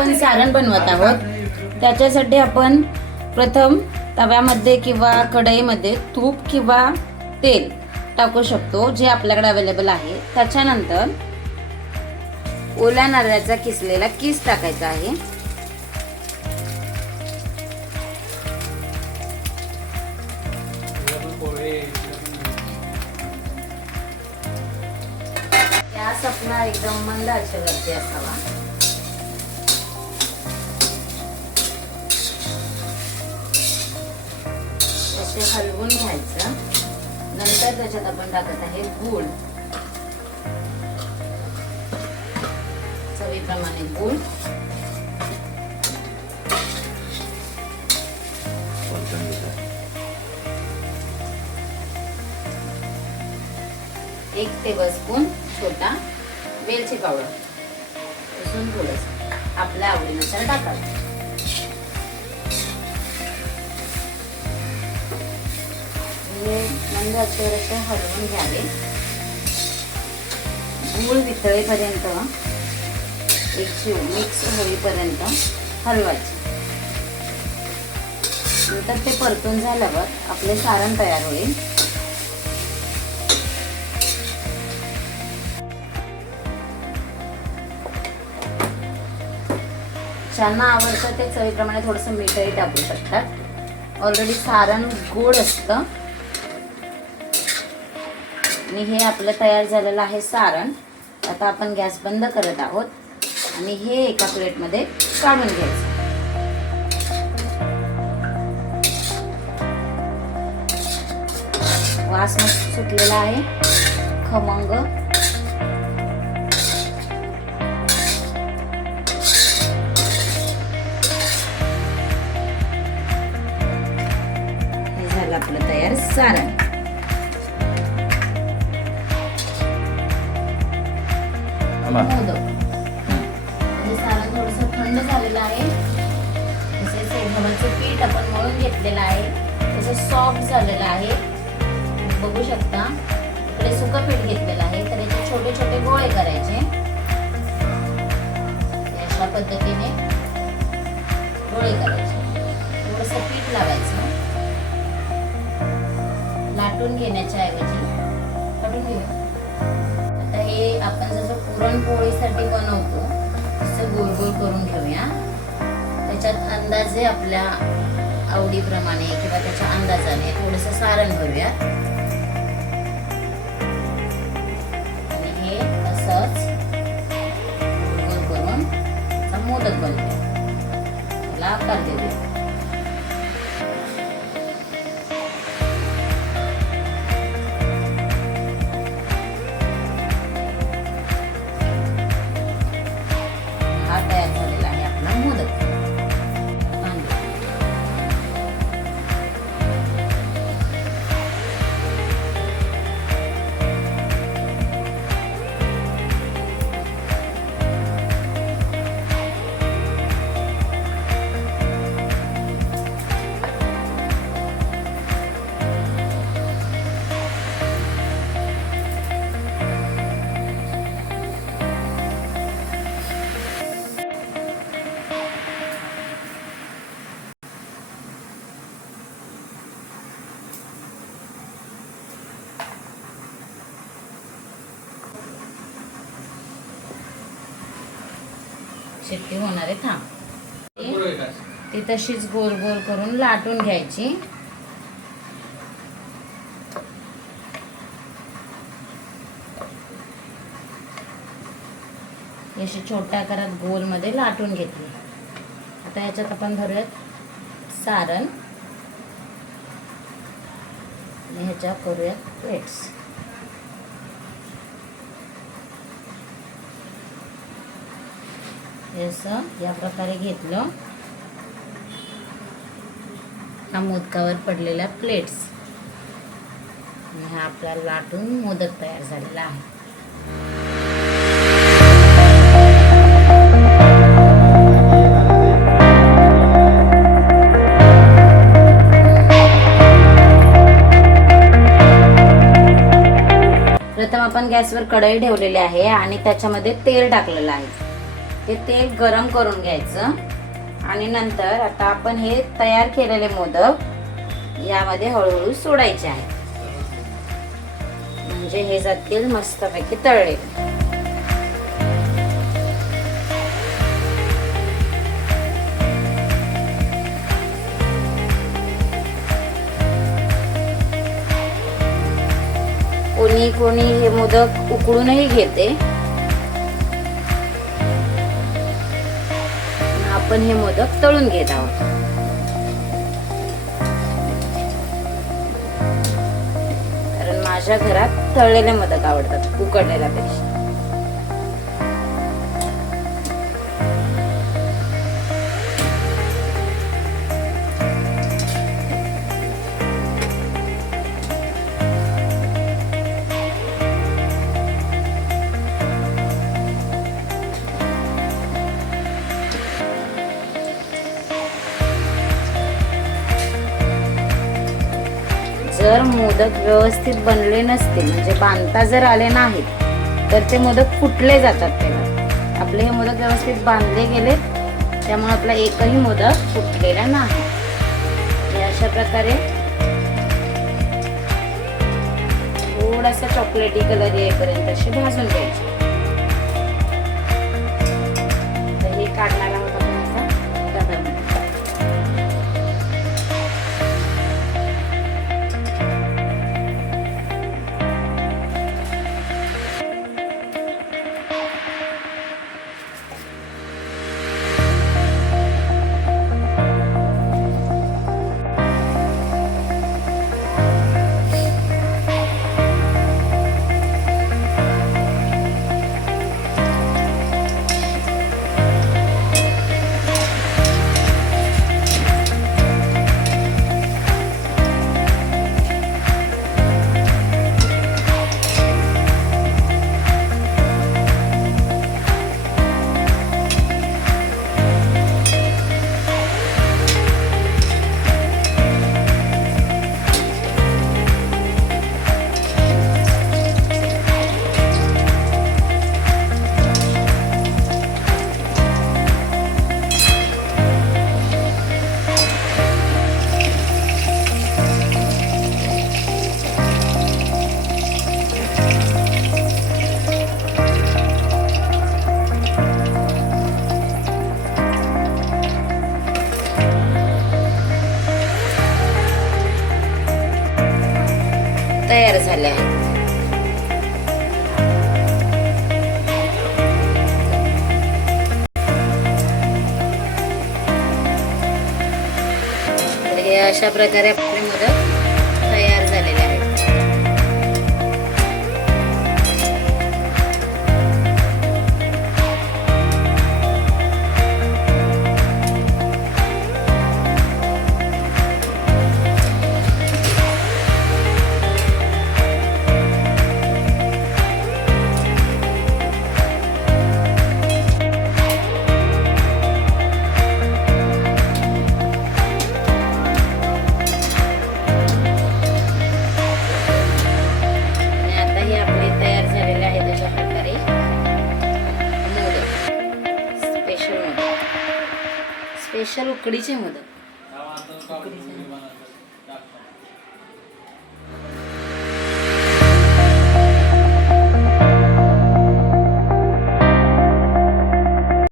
आपण सारण बनवत आहोत त्याच्यासाठी आपण प्रथम तव्यामध्ये किंवा कढईमध्ये तूप किंवा तेल टाकू शकतो जे आपल्याकडे अवेलेबल आहे। त्याच्यानंतर ओल्या नारळाचा किसलेला किस टाकायचा आहे। गॅस आपला एकदम मंद आचेवरती असावा। असे हलवून घ्यायचं। नंतर त्याच्यात आपण टाकत आहे गूळ, चवीप्रमाणे गूळ, एक टेबलस्पून छोटा वेलची पावडर, अजून थोडंसं आपल्या आवडीनुसार टाकायचं। मंद आचेवर असे हलवून घ्यावे। गूळ वितळेपर्यंत एक मिक्स होईपर्यंत हलवायचे। नंतर ते परतून झाल्यावर आपले सारण तयार होईल। ज्यांना आवडतं ते चवीप्रमाणे थोडंसं मीठही टाकू शकतात। ऑलरेडी सारण गोड असतं आणि हे आपलं तयार झालेलं आहे सारण। आता आपण गॅस बंद करत आहोत आणि हे एका प्लेटमध्ये काढून घ्यायचं। वास मस्त सुटलेला आहे, खमंग। हे झालं आपलं तयार सारण। मोदक हे सारण थोडंसं थंड झालेलं आहे। तसेच गव्हाचं पीठ आपण मळून घेतलेलं आहे, तसं सॉफ्ट झालेलं आहे। बघू शकता इकडे सुकं पीठ घेतलेलं आहे, तर याचे छोटे छोटे गोळे करायचे। अशा पद्धतीने गोळे करायचे। थोडंसं पीठ लावायचं, लाटून घेण्याच्या ऐवजी काढून घेऊया। आता हे आपण जसं पुरणपोळीसाठी बनवतो तसं गोल गोल करून घेऊया। त्याच्यात अंदाजे आपल्या आवडीप्रमाणे किंवा त्याच्या अंदाजाने थोडंसं सारण भरूया आणि हे असंच गोल गोल करून मोदक बनवूया। त्याला आकार देऊया। तयार झालेला आहे आपला मोदक। चिट्टी होणार आहे, थांब। ती तशीच गोल गोल करून लाटून घ्यायची। अशी छोट्या आकारात गोल मध्ये लाटून घेतली। आता याच्यात आपण भरूयात सारण आणि ह्याच्या करूयात प्लेट्स। असं या प्रकारे घेतलं। हा मोदकावर पडलेल्या प्लेट्स आणि हा आपला लाटून मोदक तयार झालेला आहे। प्रथम आपण गॅसवर कढई ठेवलेली आहे आणि त्याच्यामध्ये तेल टाकलेलं आहे। हे तेल गरम करून घ्यायचं आणि नंतर आता आपण हे तयार केलेले मोदक यामध्ये हळूहळू सोडायचे आहेत, म्हणजे हे जातील मस्तपैकी तळले. कोणी कोणी हे मोदक उकडूनही घेते. आपण हे मोदक तळून घेत आहोत. कारण माझ्या घरात तळलेले मोदक आवडतात उकडलेल्यापेक्षा. जर मोदक व्यवस्थित बनले नसतील, म्हणजे बांधता जर आले नाहीत, तर ते मोदक फुटले जातात. तेव्हा आपले हे मोदक व्यवस्थित बांधले गेले, त्यामुळे आपला एकही मोदक फुटलेला नाही. अशा प्रकारे थोडासा चॉकलेटी कलर येईपर्यंत असे भाजून घ्यायचे. तर हे काढणार आहोत आपण आता डब्यामध्ये. तयार झाले आहेत. तर हे अशा प्रकारे आपले मोदक तयार झालेले आहेत. स्पेशल उकडीचे मोदक.